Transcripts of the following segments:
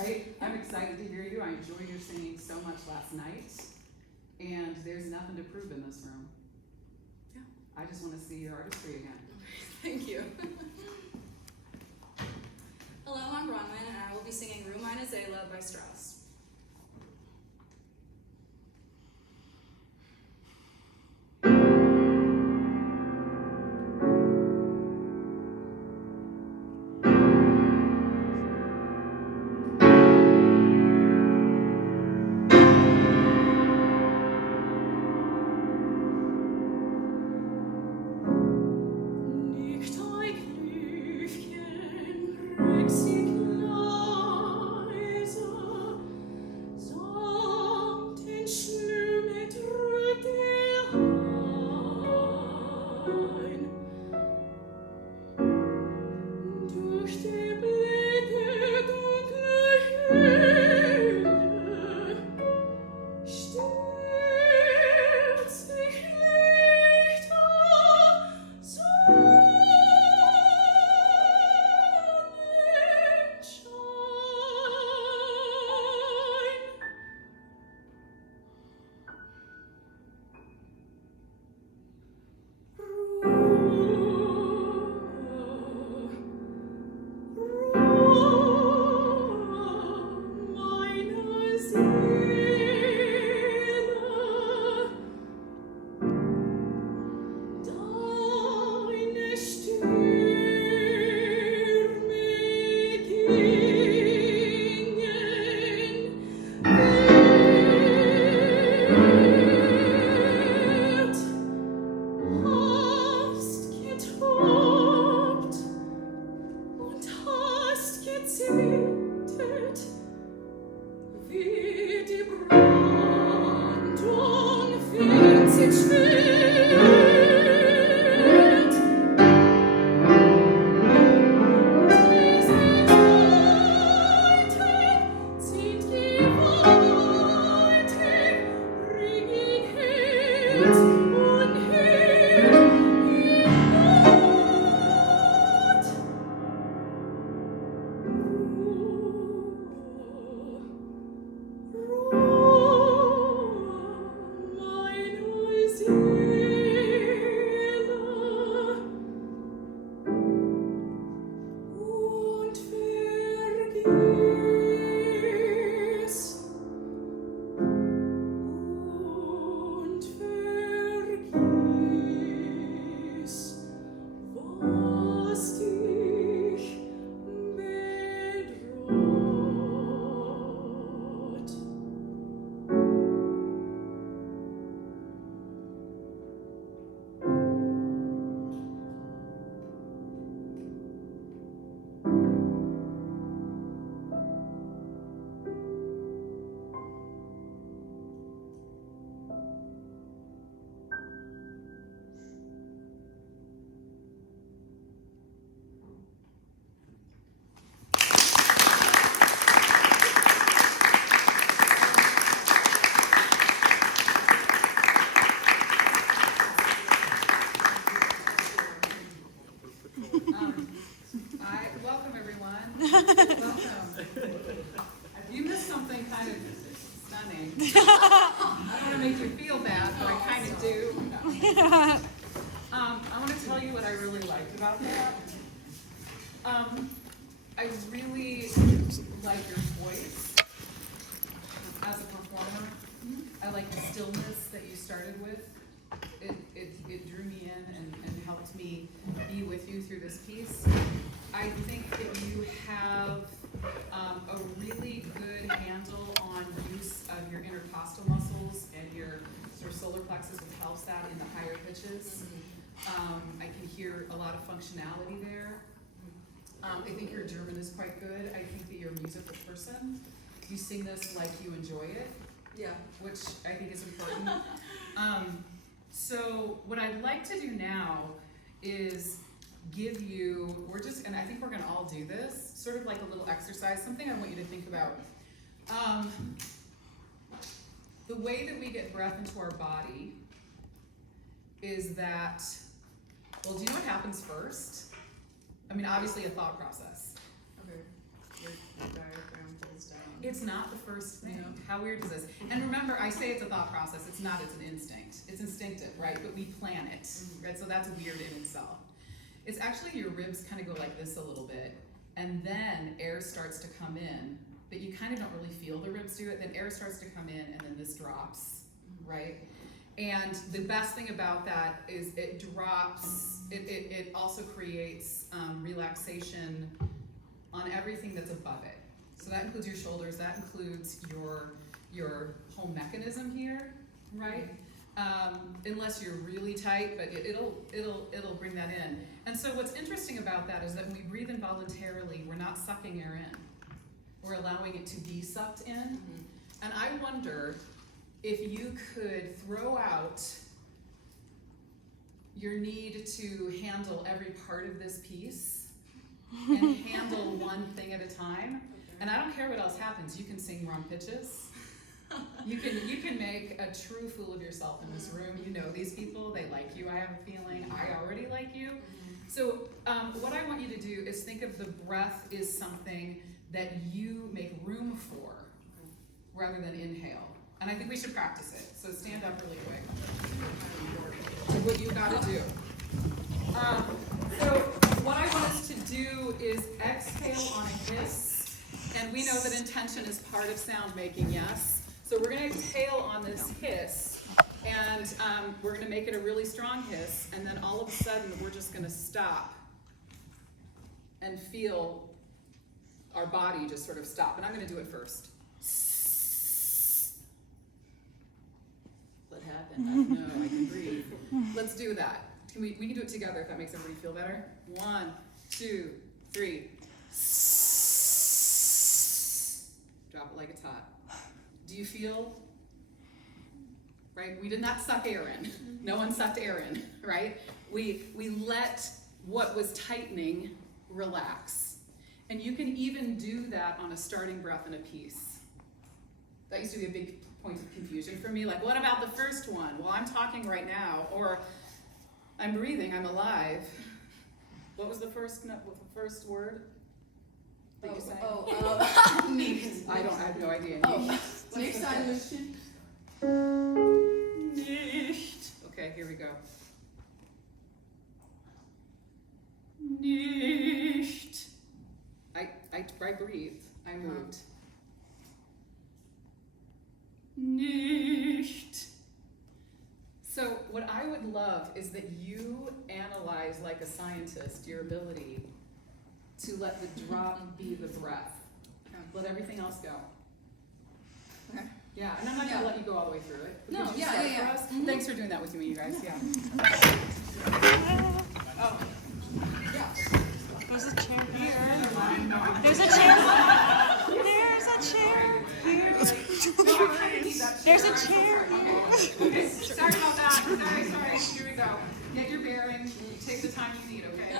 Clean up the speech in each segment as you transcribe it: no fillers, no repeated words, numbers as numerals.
Right? I'm excited to hear you. I enjoyed your singing so much last night. And there's nothing to prove in this room. Yeah. I just want to see your artistry again. Thank you. Hello, I'm Bronwyn, and I will be singing Ruhe, meine, seele by Strauss. Welcome, everyone. Welcome. You missed something kind of stunning. I don't want to make you feel bad, but I kind of do. No. I want to tell you what I really liked about that. I really like your voice as a performer. I like the stillness that you started with. It drew me in and helped me be with you through this piece. I think that you have a really good handle on use of your intercostal muscles and your sort of solar plexus, which helps that in the higher pitches. I can hear a lot of functionality there. I think your German is quite good. I think that you're a musical person. You sing this like you enjoy it. Yeah. Which I think is important. So what I'd like to do now is give you, and I think we're gonna all do this, sort of like a little exercise, something I want you to think about. The way that we get breath into our body is that, well, do you know what happens first? I mean, obviously a thought process. Okay. Your diaphragm pulls down. It's not the first thing. No. How weird is this? And remember, I say it's a thought process. It's not, it's an instinct. It's instinctive, right? But we plan it, right? So that's weird in itself. It's actually your ribs kind of go like this a little bit, and then air starts to come in, but you kind of don't really feel the ribs do it. Then air starts to come in, and then this drops, right? And the best thing about that is it drops, it also creates relaxation on everything that's above it. So that includes your shoulders, that includes your whole mechanism here, right? Unless you're really tight, but it'll bring that in. And so what's interesting about that is that when we breathe involuntarily, we're not sucking air in. We're allowing it to be sucked in. Mm-hmm. And I wonder if you could throw out your need to handle every part of this piece and handle one thing at a time. And I don't care what else happens. You can sing wrong pitches. You can make a true fool of yourself in this room. You know these people, they like you, I have a feeling. I already like you. So what I want you to do is think of the breath is something that you make room for rather than inhale. And I think we should practice it. So stand up really quick. So what you gotta do. So what I want us to do is exhale on a hiss. And we know that intention is part of sound making, yes? So we're gonna exhale on this hiss, and we're gonna make it a really strong hiss, and then all of a sudden we're just gonna stop and feel our body just sort of stop. And I'm gonna do it first. What happened? No, I can breathe. Let's do that. We can do it together if that makes everybody feel better. 1, 2, 3. Drop it like it's hot. Do you feel, right? We did not suck air in. No one sucked air in, right? We let what was tightening relax. And you can even do that on a starting breath in a piece. That used to be a big point of confusion for me. Like, what about the first one? Well, I'm talking right now, or I'm breathing, I'm alive. What was the first word? Nicht. I have no idea. Next time, Nicht. Okay, here we go. Nicht. I breathed. I moved. Nicht. So what I would love is that you analyze, like a scientist, your ability to let the drop be the breath. Let everything else go. Okay. Yeah, and I'm not going to let you go all the way through it. No, Could you yeah, start yeah, for yeah. us? Mm-hmm. Thanks for doing that with me, you guys. Yeah. Oh. Yeah. There's a chair here. There's a chair. There's a chair here. There's a chair here. Okay. Sorry about that. Sorry. Here we go. Get your bearings. Take the time you need, okay?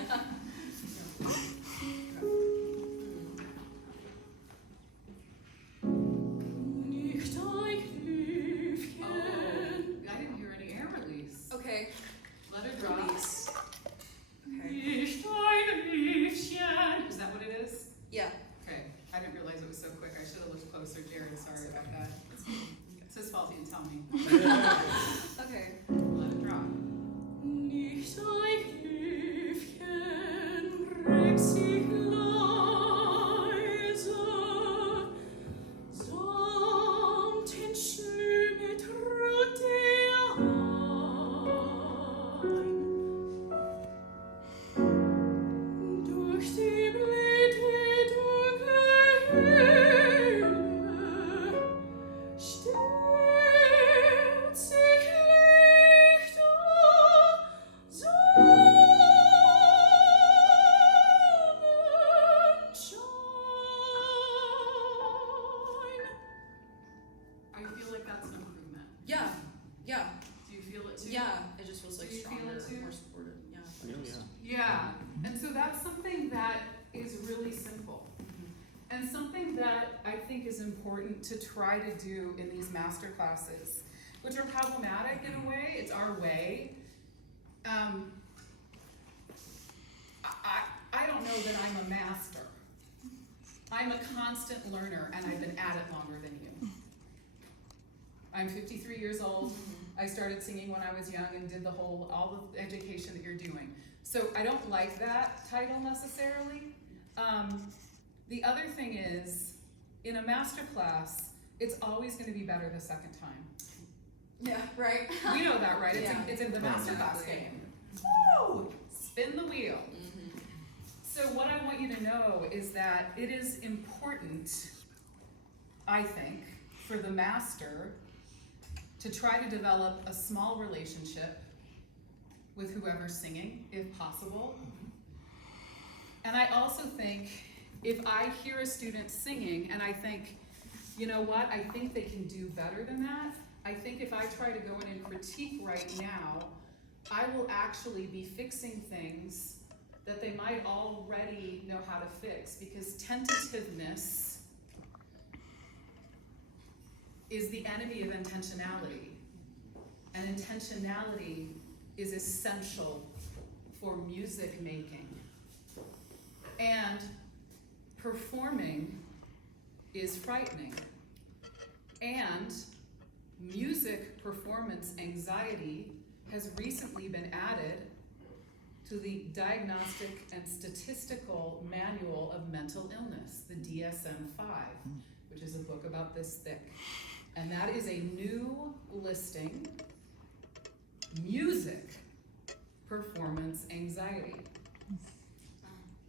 I didn't hear any air release. Okay. Let it drop. Release. Okay. Is that what it is? Yeah. Okay. I didn't realize it was so quick. I should have looked closer, Jared. Sorry about that. It's his fault he didn't tell me. Okay. Let it drop. Yeah, and so that's something that is really simple. And something that I think is important to try to do in these master classes, which are problematic in a way. It's our way. I don't know that I'm a master. I'm a constant learner, and I've been at it longer than you. I'm 53 years old. I started singing when I was young and did all the education that you're doing. So I don't like that title necessarily. The other thing is, in a master class, it's always going to be better the second time. Yeah, right. We know that, right? Yeah. It's in the master class Exactly. game. Woo! Spin the wheel. So what I want you to know is that it is important, I think, for the master to try to develop a small relationship with whoever's singing, if possible. And I also think, if I hear a student singing and I think, you know what, I think they can do better than that, I think if I try to go in and critique right now, I will actually be fixing things that they might already know how to fix, because tentativeness is the enemy of intentionality. And intentionality is essential for music making. And performing is frightening. And music performance anxiety has recently been added to the Diagnostic and Statistical Manual of Mental Illness, the DSM-5, which is a book about this thick. And that is a new listing, music performance anxiety.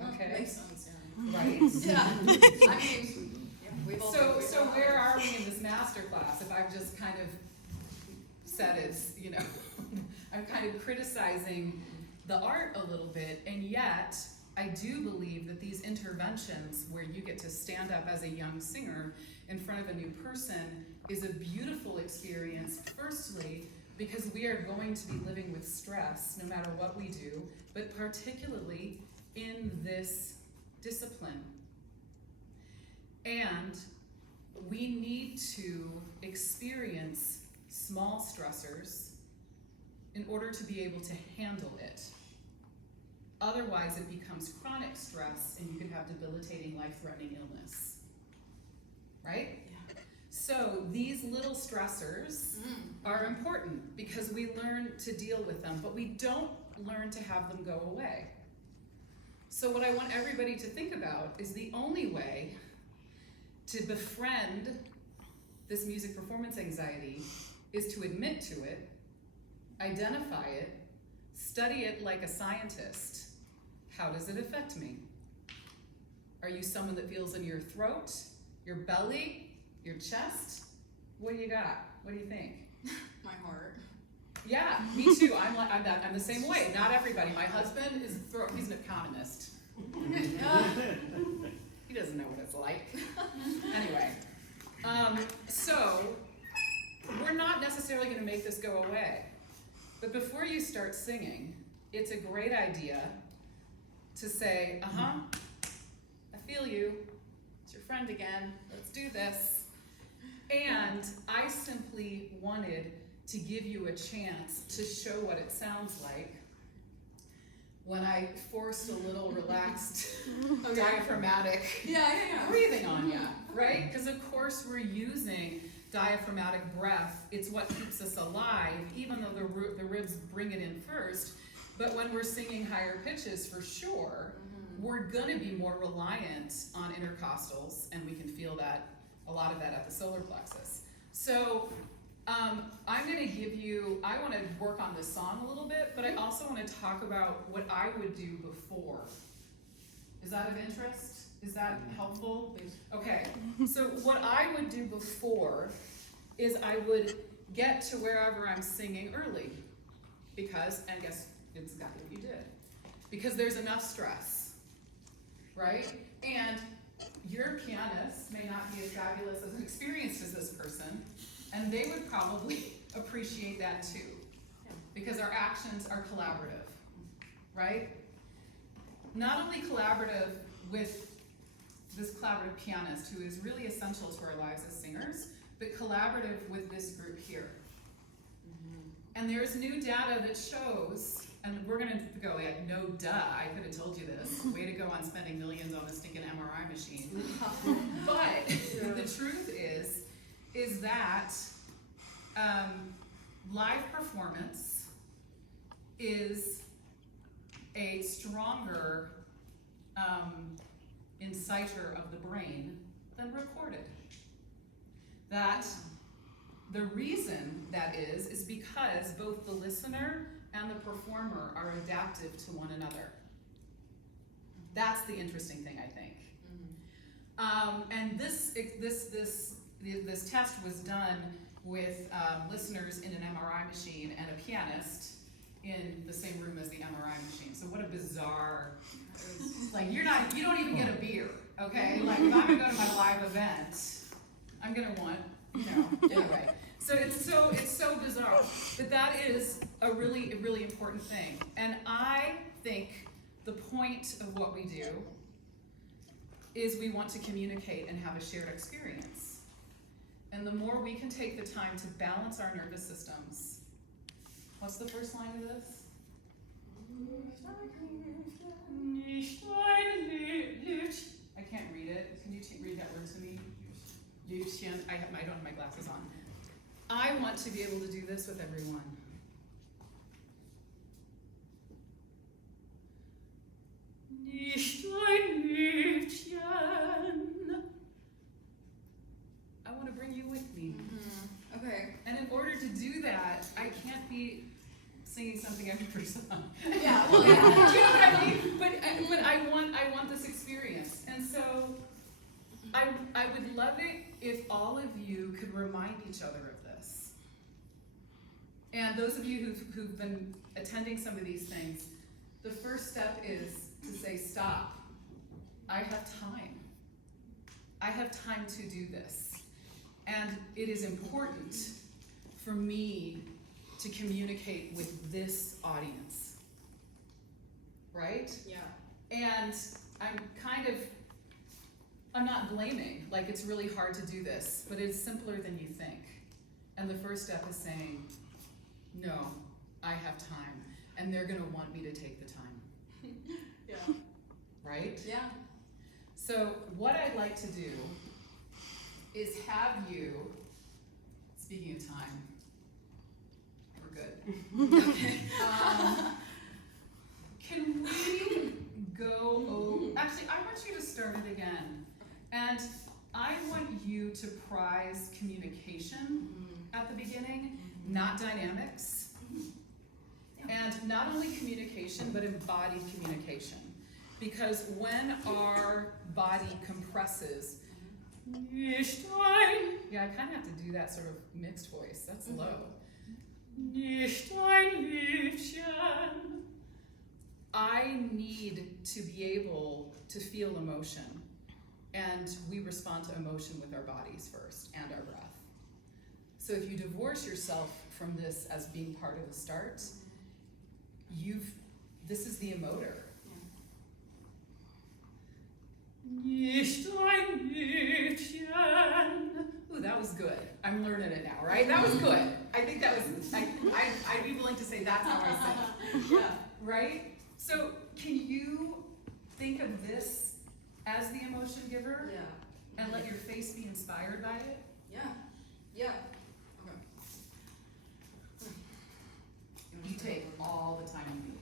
Okay? Makes sense, yeah. Right? Yeah. I mean, yeah, we've all So been where are we in this master class? If I've just kind of said it's, you know, I'm kind of criticizing the art a little bit, and yet I do believe that these interventions where you get to stand up as a young singer in front of a new person is a beautiful experience, firstly, because we are going to be living with stress no matter what we do, but particularly in this discipline. And we need to experience small stressors in order to be able to handle it. Otherwise, it becomes chronic stress and you can have debilitating, life-threatening illness. Right? Yeah. So these little stressors are important because we learn to deal with them, but we don't learn to have them go away. So what I want everybody to think about is the only way to befriend this music performance anxiety is to admit to it, identify it, study it like a scientist. How does it affect me? Are you someone that feels in your throat, your belly, your chest? What do you got? What do you think? My heart. Yeah, me too. I'm the same way. Not everybody. My husband is he's an economist. He doesn't know what it's like. Anyway, so we're not necessarily going to make this go away. But before you start singing, it's a great idea to say, I feel you. It's your friend again. Let's do this. And I simply wanted to give you a chance to show what it sounds like when I forced a little relaxed diaphragmatic breathing on you, right? Because of course we're using diaphragmatic breath. It's what keeps us alive, even though the ribs bring it in first. But when we're singing higher pitches, for sure, we're gonna be more reliant on intercostals, and we can feel that, a lot of that at the solar plexus. So I'm gonna give you, I wanna work on this song a little bit, but I also wanna talk about what I would do before. Is that of interest? Is that helpful? Okay, so what I would do before is I would get to wherever I'm singing early, because, and guess exactly what you did, because there's enough stress, right? And your pianist may not be as fabulous as experienced as this person, and they would probably appreciate that too, because our actions are collaborative, right? Not only collaborative with this collaborative pianist who is really essential to our lives as singers, but collaborative with this group here. And there's new data that shows and we're gonna go, yeah, no duh, I could have told you this. Way to go on spending millions on a stinking MRI machine. But the truth is that live performance is a stronger inciter of the brain than recorded. That the reason that is because both the listener and the performer are adaptive to one another. That's the interesting thing, I think. And this test was done with listeners in an MRI machine and a pianist in the same room as the MRI machine. So what a bizarre, like you don't even get a beer, okay? Like if I'm gonna go to my live event, I'm gonna want, anyway. So it's so bizarre, but that is a really important thing. And I think the point of what we do is we want to communicate and have a shared experience. And the more we can take the time to balance our nervous systems. What's the first line of this? I can't read it. Can you read that word to me? I don't have my glasses on. I want to be able to do this with everyone. I want to bring you with me. Okay. And in order to do that, I can't be singing something every song. Yeah, well, yeah. Do you know what I mean? But I want this experience. And so I would love it if all of you could remind each other of this. And those of you who've been attending some of these things, the first step is to say, stop. I have time. I have time to do this. And it is important for me to communicate with this audience. Right? Yeah. And I'm not blaming, like it's really hard to do this, but it's simpler than you think. And the first step is saying, no, I have time, and they're gonna want me to take the time. Yeah. Right? Yeah. So what I'd like to do is have you, speaking of time, we're good. Okay. Can we go, actually I want you to start it again. And I want you to prize communication at the beginning, not dynamics. And not only communication, but embodied communication. Because when our body compresses, yeah, I kind of have to do that sort of mixed voice. That's low. I need to be able to feel emotion. And we respond to emotion with our bodies first and our breath. So if you divorce yourself from this as being part of the start, this is the emoter. Ooh, that was good. I'm learning it now, right? That was good. I think that was, I'd be willing to say that's how I sing. Yeah, right? So can you think of this as the emotion giver? Yeah. And let your face be inspired by it? Yeah. Yeah. Okay. You take all the time you need.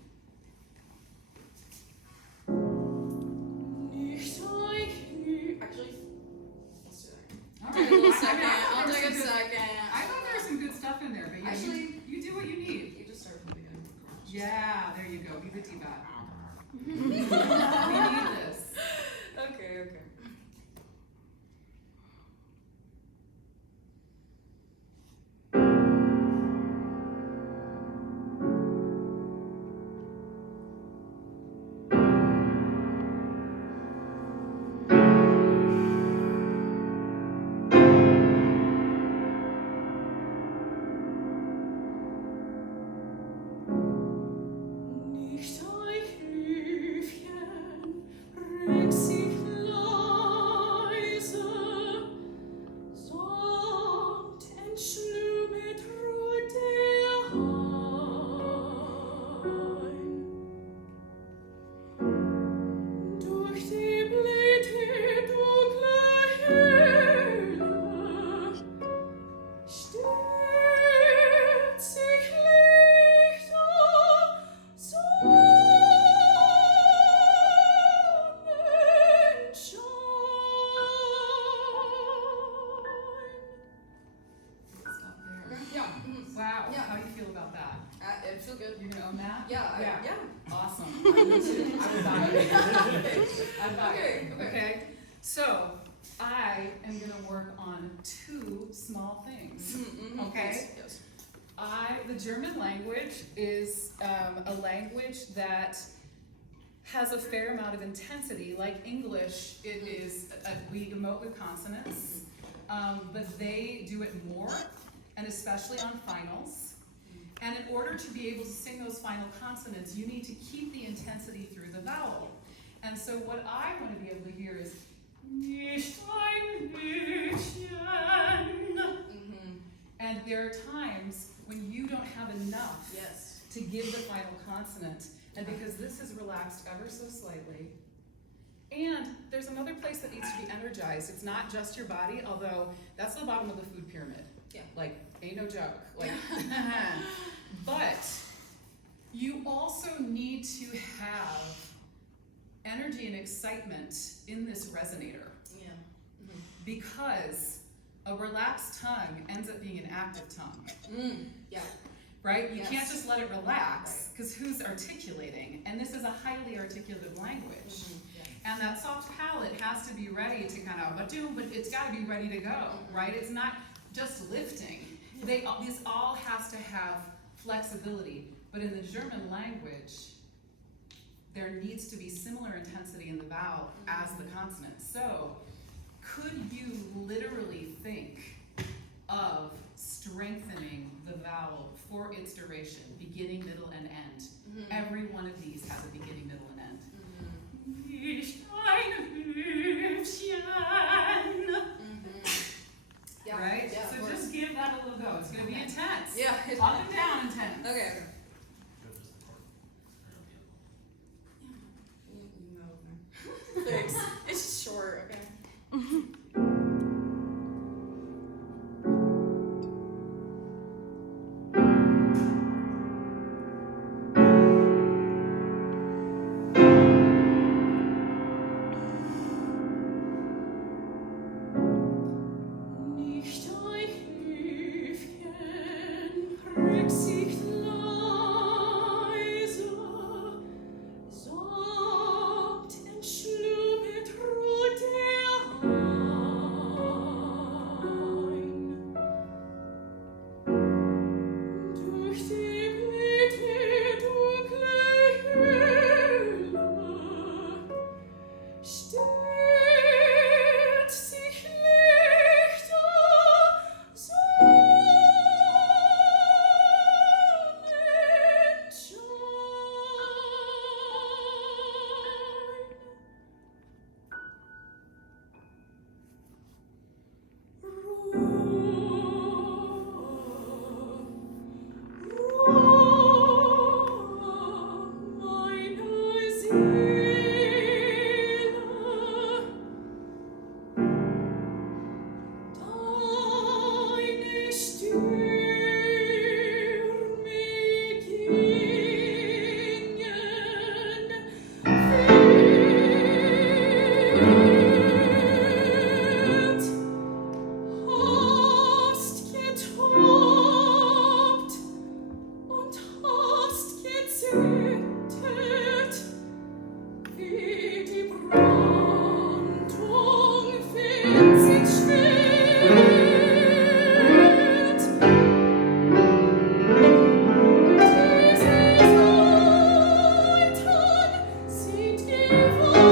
Actually, let's do that. All Take a little right. second. I I'll take a second. I thought there was some good stuff in there, but yeah, Actually, you do what you need. you just start from the beginning. Yeah, there you go. Be the T-Bat. We need this. Okay. Nicht euch Rüfchen, rück sich los. good. You gonna own that? Yeah, yeah. Awesome. I would too. I would buy it. I'd buy it. Okay. Okay. So I am gonna work on two small things. Okay. Yes. The German language is a language that has a fair amount of intensity. Like English, it is, we emote with consonants, but they do it more, and especially on finals. And in order to be able to sing those final consonants, you need to keep the intensity through the vowel. And so what I want to be able to hear is, nicht ein Mädchen. And there are times when you don't have enough Yes. to give the final consonant. And because this is relaxed ever so slightly, and there's another place that needs to be energized. It's not just your body, although that's the bottom of the food pyramid. Yeah. Like, ain't no joke. Like, but you also need to have energy and excitement in this resonator. Yeah. Because a relaxed tongue ends up being an active tongue. Yeah. Right? You Yes. can't just let it relax, because who's articulating? And this is a highly articulative language. And that soft palate has to be ready to kind of, but it's got to be ready to go, right? It's not just lifting. This all has to have flexibility. But in the German language, there needs to be similar intensity in the vowel as the consonant. So, could you literally think of strengthening the vowel for its duration, beginning, middle, and end? Every one of these has a beginning, middle, and end. Nicht ein Hübchen. Yeah. Right? Yeah, So just give that a little go. It's going to be intense. Yeah. Up and down intense. Okay. Thanks. It's short, okay? Nicht ein Hüfchen, Rücksicht leise, sanft entschlummert ruht ein. Durch die Blüte dunkle Höhle stört sich lichter Ruhe, meine Seele. Deine Stürme gingen, hast getobt und hast gezittert, wie die Brandung winzig schwirrt. Diese Seiten sind gewaltig,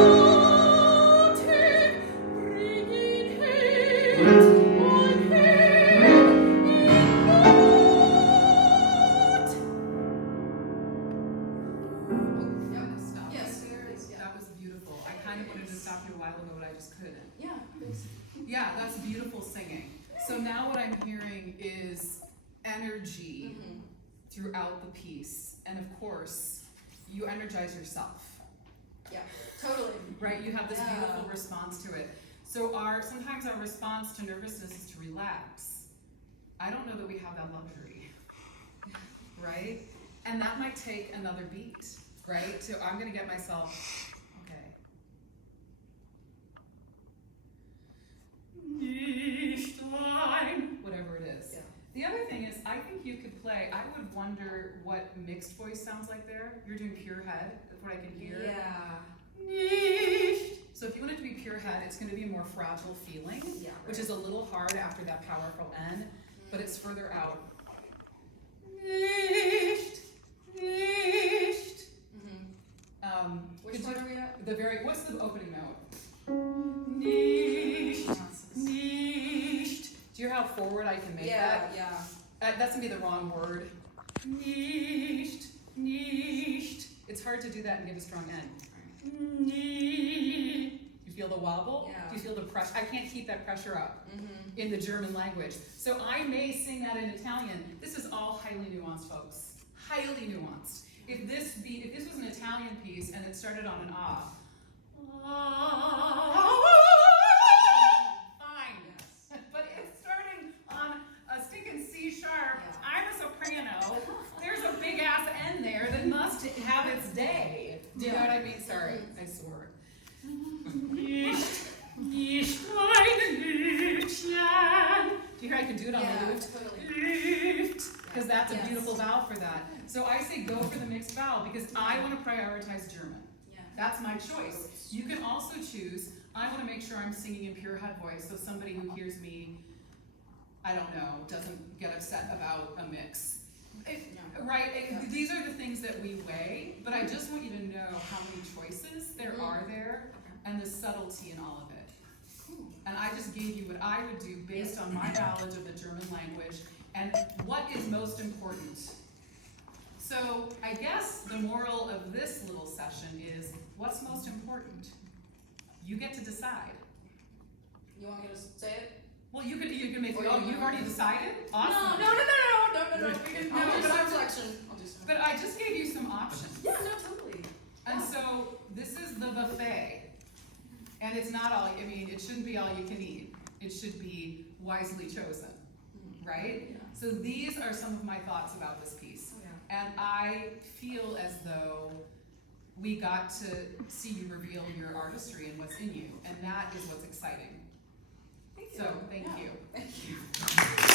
bringen Held und Held in Not. Yeah. Stop Yes. right there. Yeah. That was beautiful. I kind of wanted to stop you a while ago, but I just couldn't. Yeah. Thanks. Yeah, that's beautiful singing. So now what I'm hearing is energy throughout the piece. And of course, you energize yourself, Yeah. Totally. right? You have this Yeah. beautiful response to it. So sometimes our response to nervousness is to relax. I don't know that we have that luxury, right? And that might take another beat, right? So I'm gonna get myself, okay. Nicht ein, whatever it is. Yeah. The other thing is, I think you could play play, I would wonder what mixed voice sounds like there. You're doing pure head, that's what I can hear. Yeah. So if you want it to be pure head, it's going to be a more fragile feeling, Yeah, which is a little hard after that powerful N, but it's further out. Which part are we at? The very, what's the opening note? Nicht. Do you hear how forward I can make that? Yeah. That's going to be the wrong word. Nicht. It's hard to do that and give a strong N. You feel the wobble? Yeah. Do you feel the pressure? I can't keep that pressure up in the German language. So I may sing that in Italian. This is all highly nuanced, folks. Highly nuanced. If this was an Italian piece and it started on an ah, fine. Yes. But it's starting on a stinking C sharp. Yeah. I'm a soprano. There's a big ass N there that must have its day. Do you know what I mean? Sorry, I swore. Do you hear I can do it on the lute? Totally. Because that's a Yes. beautiful vowel for that. So I say go for the mixed vowel because I want to prioritize German. Yeah. That's my choice. You can also choose, I want to make sure I'm singing in pure head voice so somebody who hears me, I don't know, doesn't get upset about a mix. Right? And these are the things that we weigh, but I just want you to know how many choices there are there and the subtlety in all of it. And I just gave you what I would do based on my knowledge of the German language and what is most important. So I guess the moral of this little session is, what's most important? You get to decide. You want me to say it? Well, you can make, Or oh, you you've already decided? Awesome. No. We can No, do but some I- reflection. I'll do some. But I just gave you some options. Yeah, no, totally. And so this is the buffet. And it's not all, I mean, it shouldn't be all you can eat. It should be wisely chosen, right? Yeah. So these are some of my thoughts about this piece. Yeah. And I feel as though we got to see you reveal your artistry and what's in you. And that is what's exciting. Thank you. So, thank Yeah. you. Thank you.